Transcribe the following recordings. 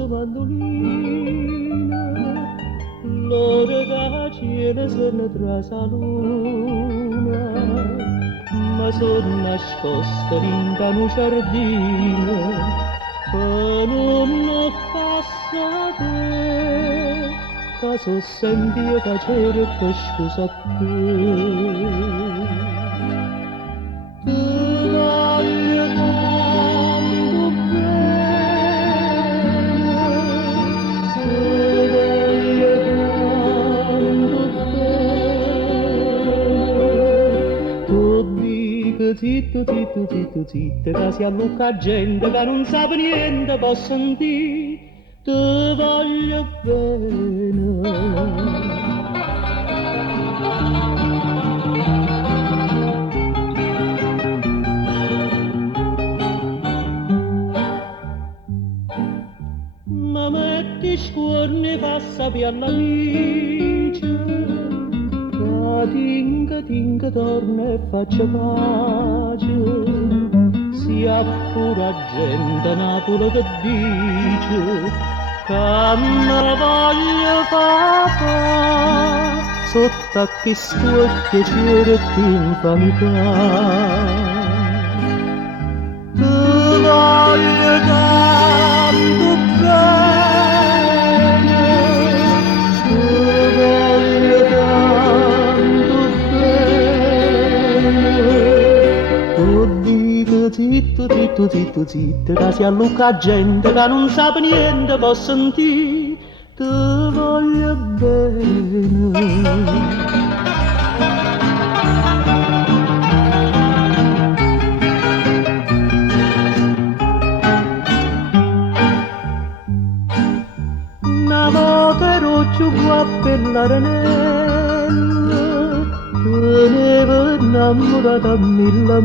sto mandolino, l'ora da cielo se ne trasa luna, ma sono nascosta in un giardino, che non passa te, che so sempre io che cerco scusa a te. Ti voglio tanto bene, ti voglio tanto bene. Tu dico zitto, zitto, zitto, zitto, che si allucca gente che non sa niente, può sentire, ti voglio bene. Ma metti scuorni passa per l'amici, che tinga torna e faccia pace, sia pura gente Napoli che dice, che me la voglio papà, sotto a chi sto piacere e ti infamità. Ti voglio tanto bene, ti voglio tanto bene. Tu dico zitto, zitto, zitto, zitto, che si allucca gente che non sa niente, può sentire, ti voglio bene. Una volta ero giù qua per l'Arenello, tenevo innamorata a mille,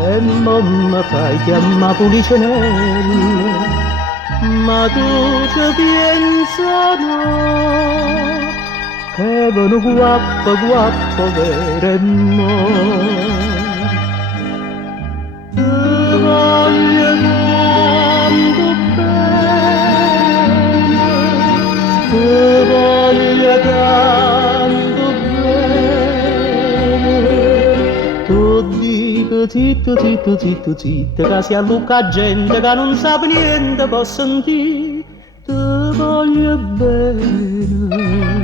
e mamma fai chiamare Policenello, ma tu ci pensa no, che vanno guappo, guappo vero e mo. Ti voglio tanto bene, ti voglio tanto bene. Tu dico zitto, zitto, zitto, zitto, che si allucca gente che non sa niente, può sentire, ti voglio bene.